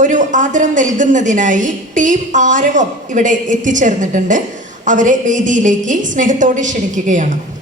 ഒരു ആദരം നൽകുന്നതിനായി ടീം ആരവം ഇവിടെ എത്തിച്ചേർന്നിട്ടുണ്ട്. അവരെ വേദിയിലേക്ക് സ്നേഹത്തോടെ ക്ഷണിക്കുകയാണ്.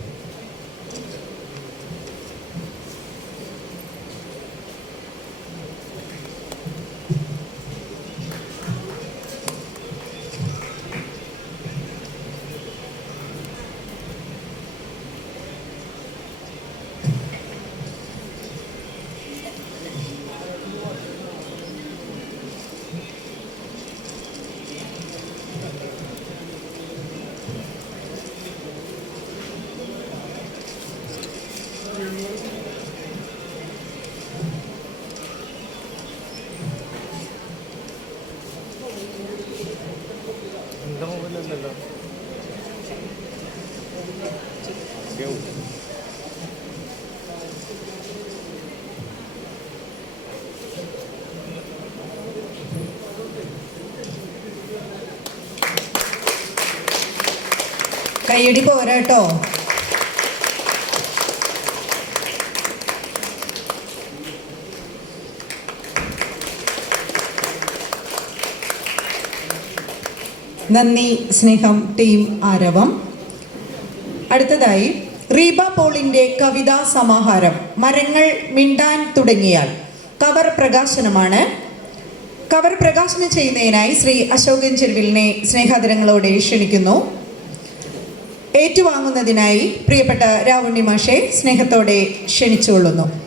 എന്റെ മൊബൈലല്ലല്ലോ കയ്യടി പോരാട്ടോ. നന്ദി സ്നേഹം ടീം ആരവം. അടുത്തതായി റീബ പോളിന്റെ കവിതാ സമാഹാരം മരങ്ങൾ മിണ്ടാൻ തുടങ്ങിയാൽ. കവർ പ്രകാശനമാണ്. കവർ പ്രകാശനം ചെയ്യുന്നതിനായി ശ്രീ അശോകൻ ചെരുവിലിനെ സ്നേഹാദരങ്ങളോടെ ക്ഷണിക്കുന്നു. ഏറ്റുവാങ്ങുന്നതിനായി പ്രിയപ്പെട്ട രാവുണ്ണി മാഷെ സ്നേഹത്തോടെ ക്ഷണിച്ചുകൊള്ളുന്നു.